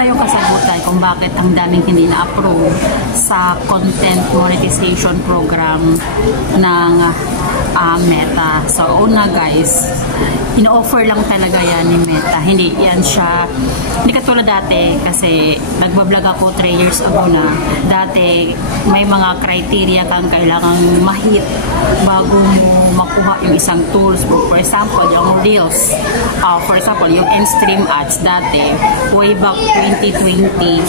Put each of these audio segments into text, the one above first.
na yung kasagutan kung bakit ang daming hindi na-approve sa content monetization program ng Meta. So, una guys, ino-offer lang talaga yan ni Meta. Hindi yan siya, hindi katulad dati kasi nagbablog ako 3 years ago na. Dati may mga criteria kang kailangang ma-hit bago mo makuha yung isang tools. For example, yung Reels. For example, yung in-stream ads dati, way back 2020,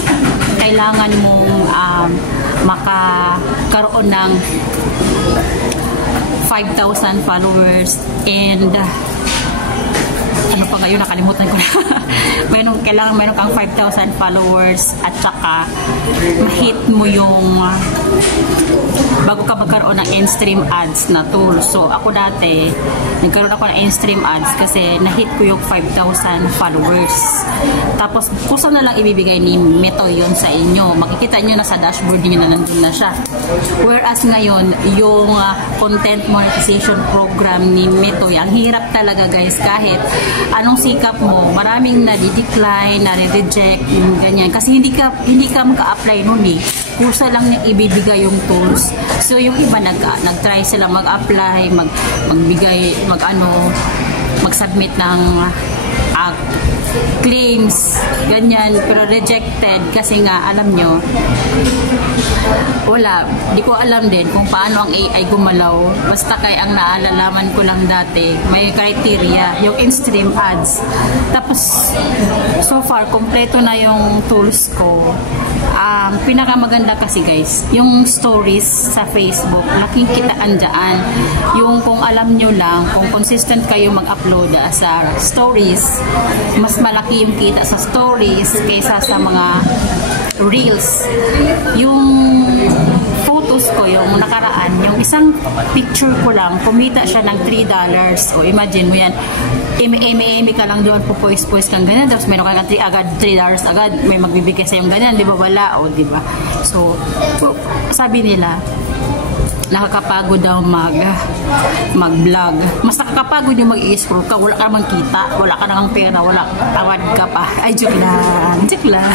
kailangan mong makakaroon ng 5,000 followers and ano pa ngayon, nakalimutan ko na. Kailangan mayroon kang 5,000 followers at saka ma-hit mo yung bago ka magkaroon ng in-stream ads na tool. So ako dati nagkaroon ako ng in-stream ads kasi na-hit ko yung 5,000 followers. Tapos kusa na lang ibibigay ni Meta yun sa inyo. Makikita nyo na sa dashboard niyo na nandun na siya. Whereas ngayon yung content monetization program ni Meta, ang hirap talaga guys. Kahit anong sikap mo, maraming na-decline, na-reject, ganyan. Kasi hindi ka maka-apply nun eh. Kusa lang niya ibibigay yung tools. So yung iba nag-try sila mag-apply, magbigay, mag-submit ng claims, ganyan, pero rejected kasi nga alam nyo, wala, di ko alam din kung paano ang AI gumalaw. Basta kay ang naalalaman ko lang dati, may criteria, yung in-stream ads. Tapos, so far, kompleto na yung tools ko. Pinakamaganda kasi guys, yung stories sa Facebook, laking kitaan dyan. Yung kung alam nyo lang, kung consistent kayo mag-upload sa stories, mas malaki yung kita sa stories kaysa sa mga reels. Yung photos ko, yung nakaraan, yung isang picture ko lang, kumita siya ng $3. O imagine mo yan, eme ka lang doon, pupoist kang ganyan, tapos meron ka agad $3 agad, may magbibigay sa yung ganyan, di ba? Wala, o di ba? So, sabi nila, nakakapagod daw mag-vlog. Mas nakakapagod yung mag-i-scroll ka, wala ka namang kita, wala ka namang pera, wala, tawad ka pa. Ay, joke lang.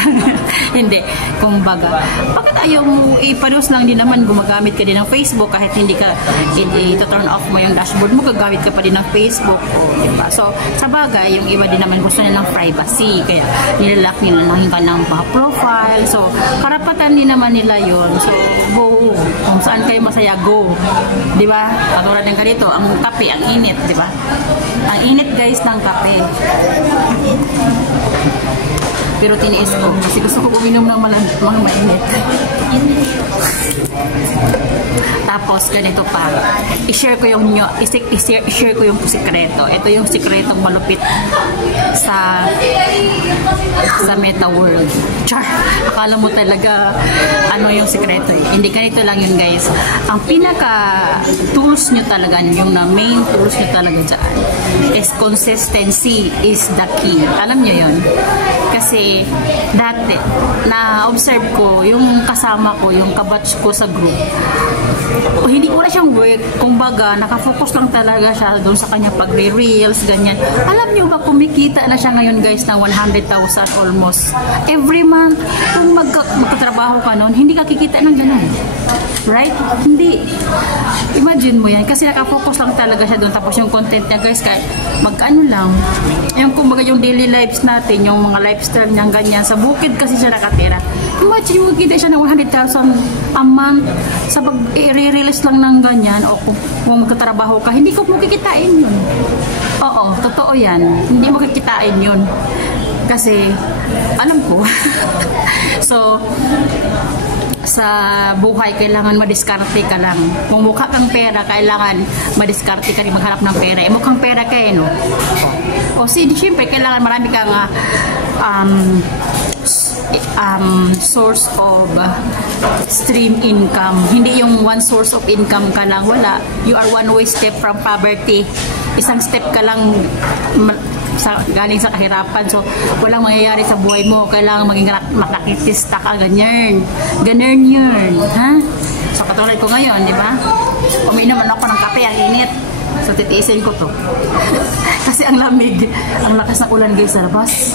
Hindi. Kumbaga, bakit ayaw mo ipanos lang din naman, gumagamit ka din ng Facebook kahit hindi ka i-turn off mo yung dashboard mo, gagamit ka pa din ng Facebook. O, diba? So, sa bagay, yung iba din naman gusto nilang privacy, kaya nilalak nila lang ka ng profile. So, karapatan din naman nila yun. So, go. Kung saan kayo masaya, go. Diba? Katulad ng ganito, ang kape, ang init, diba? Ang init guys ng kape. Pero tiniis ko kasi gusto ko uminom ng mga mainit. Tapos ganito pa, i-share ko yung sikreto. Ito yung sikretong malupit sa Meta World. Char, akala mo talaga ano yung sikreto eh. Hindi, ganito lang yun guys. Ang pinaka tools nyo talaga, yung na main tools nyo talaga dyan is consistency is the key. Alam nyo yun? Kasi dati na-observe ko yung kasama ko, yung kabatch ko sa group, hindi ko na siyang work, kumbaga nakafocus lang talaga siya doon sa kanya pagre-reels, ganyan. Alam niyo ba, kumikita na siya ngayon guys ng 100,000 almost every month. Kung magkatrabaho ka noon, hindi ka kikita ng ganun, right? Hindi. Imagine mo yan, kasi nakafocus lang talaga siya doon. Tapos yung content niya guys, kahit mag-ano lang, yung kumbaga yung daily lives natin, yung mga lifestyle niya ganyan, sa bukid kasi siya nakatira. Imagine mo, kita siya ng 100,000 a month sa pag-i-release lang ng ganyan, o kung magkatrabaho ka, hindi ko mo kikitain yun. Oo, totoo yan. Hindi mo kikitain yun. Kasi, alam ko. So, sa buhay, kailangan madiskarte ka lang. Kung mukha kang pera, kailangan madiskarte ka rin, maghanap ng pera. Eh, mukhang pera ka eh, no? O, siyempre, kailangan marami kang source of stream income. Hindi yung one source of income ka lang, wala. You are one way step from poverty. Isang step ka lang galing sa kahirapan. So, walang mangyayari sa buhay mo. Kailangan maging makakitista ka, ganyan. Ganyan yun. Ha? So, katulad ko ngayon, di ba? Uminom ako ng kape, ang init. So, titiisin ko to. Kasi ang lamig. Ang lakas ng ulan guys sa labas.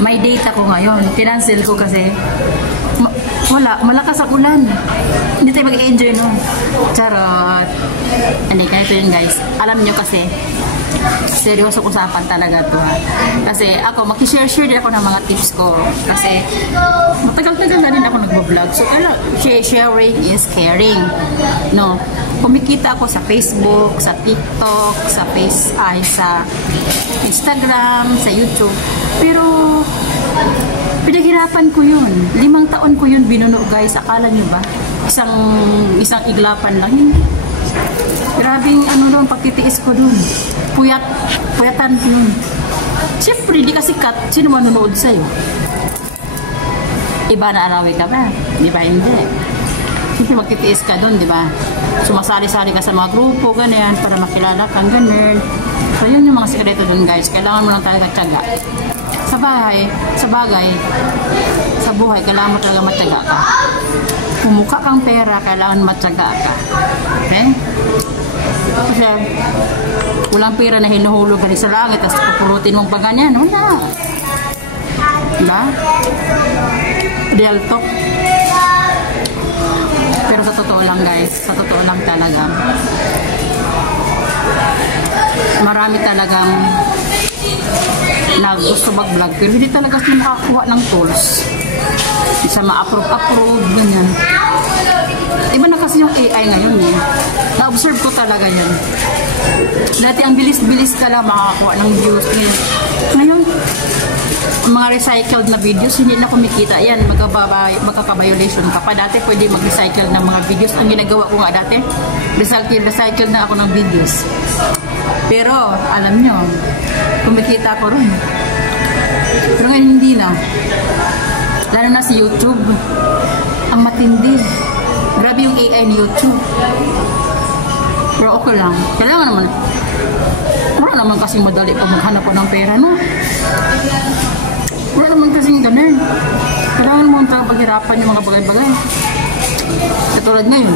may date ako ngayon. Kinancel ko kasi wala, malakas ang ulan. Hindi tayo mag-enjoy nun. Charot. Hindi, ganito yun guys. Alam nyo kasi, seryoso usapan talaga to ha. Kasi ako, makishare-share din ako ng mga tips ko. Kasi matagal-tagal na rin ako nagbo-vlog. So, sharing is caring. No? Kumikita ako sa Facebook, sa TikTok, sa sa Instagram, sa YouTube. Pero pinaghirapan ko yun. 5 taon ko yun binuno guys. Akala nyo ba? Isang iglapan lang yun. Grabing doon, pagtitiis ko doon. Puyatan ko yun. Siyempre, di ka sikat. Sino manunood sa'yo? Iba na arawi ka ba? Di ba? Hindi. Siyempre, magtitiis ka doon, di ba? Sumasali-sali ka sa mga grupo, ganyan, para makilala kang ganyan. So, yun yung mga sikreto doon, guys. Kailangan mo lang talaga tiyaga. Sa bagay, sa buhay, kailangan mo talaga matyaga ka. Kumuka kang pera, kailangan matyaga ka. Okay? Kasi, walang pera na hinuhulog ka sa langit, tapos pupurutin mong pa ganyan. Wala. Diba? Real talk. Pero sa totoo lang guys, sa totoo lang talaga, marami talagang na gusto mag-vlog pero hindi talaga sila makakuha ng tools. Isa ma-approve, ganyan. Iba na kasi yung AI ngayon eh. Na-observe ko talaga yan. Dati ang bilis-bilis ka lang makakuha ng views. Ngayon, mga recycled na videos, hindi na kumikita. Yan, magkaka-violation ka pa. Dati pwede mag-recycle ng mga videos. Ang ginagawa ko nga dati, recycle na ako ng videos. Pero, alam nyo, kumikita ko rin. Pero ngayon hindi na. Lalo na si YouTube. Ang matindi. Grabe yung AI ni YouTube. Pero okay lang. Kailangan naman. Wala naman kasing madali pag maghanap ko ng pera, no? Wala naman kasing ganun. Kailangan mo talagang paghirapan yung mga bagay-bagay. Katulad ngayon.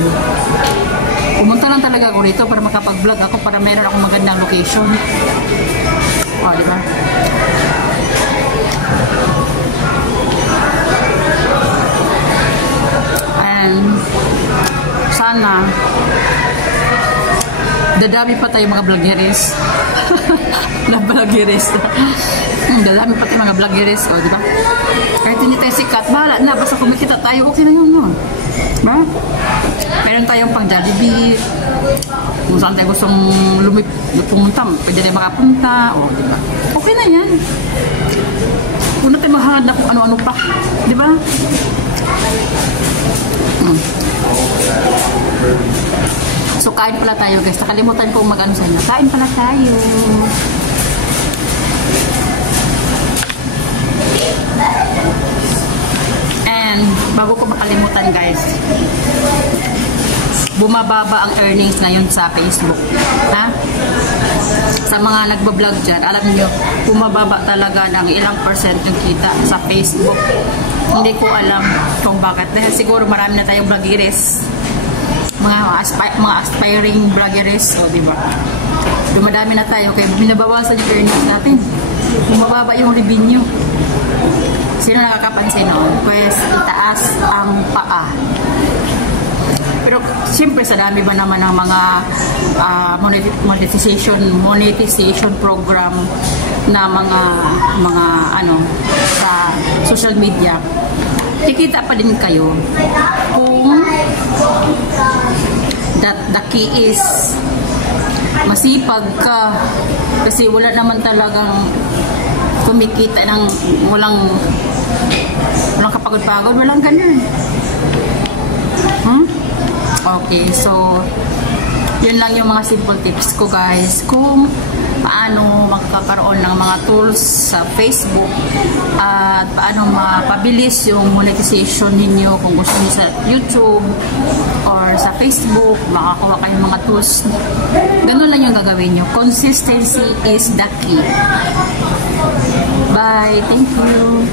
Pumunta lang talaga ako rito para makapag-vlog ako para meron akong magandang location. O, diba? And sana dadami pa tayo mga vloggeries. Na vloggeries. Dadami pa tayo mga vloggeries. O, diba? Kahit hindi tayo sikat, bahala na. Basta kumikita tayo, okay na yun, no? Diba? Meron tayong pang Jollibee. Kung saan tayo gustong pumunta, pwede tayo makapunta. O, diba? Okay na yan. Kung na tayo mahangad na kung ano-ano pa. Diba? So, kain pala tayo, guys. Nakalimutan ko mag-ano sa inyo. Kain pala tayo. And, bago ko makalimutan, guys, bumababa ang earnings ngayon sa Facebook. Ha? Sa mga nagbablog dyan, alam niyo, bumababa talaga ng ilang percent yung kita sa Facebook. Hindi ko alam kung bakit. Dahil siguro marami na tayong vloggeries. Mga aspiring vloggeries. O, diba? Dumadami na tayo. Kaya binabawasan yung earnings natin. Bumababa yung revenue. Sino nakakapansin noon? Pues, itaas ang paa. Pero, siyempre, sa dami ba naman ng mga monetization program na mga sa social media, kikita pa din kayo kung the key is masipag ka kasi wala naman talagang kumikita ng walang kapagod-pagod, walang ganun. Okay, so yun lang yung mga simple tips ko, guys, kung paano magkakaroon ng mga tools sa Facebook at paano mapabilis yung monetization ninyo kung gusto niyo sa YouTube or sa Facebook, makakuha kayong mga tools. Ganun lang yung gagawin nyo. Consistency is the key. Bye. Thank you.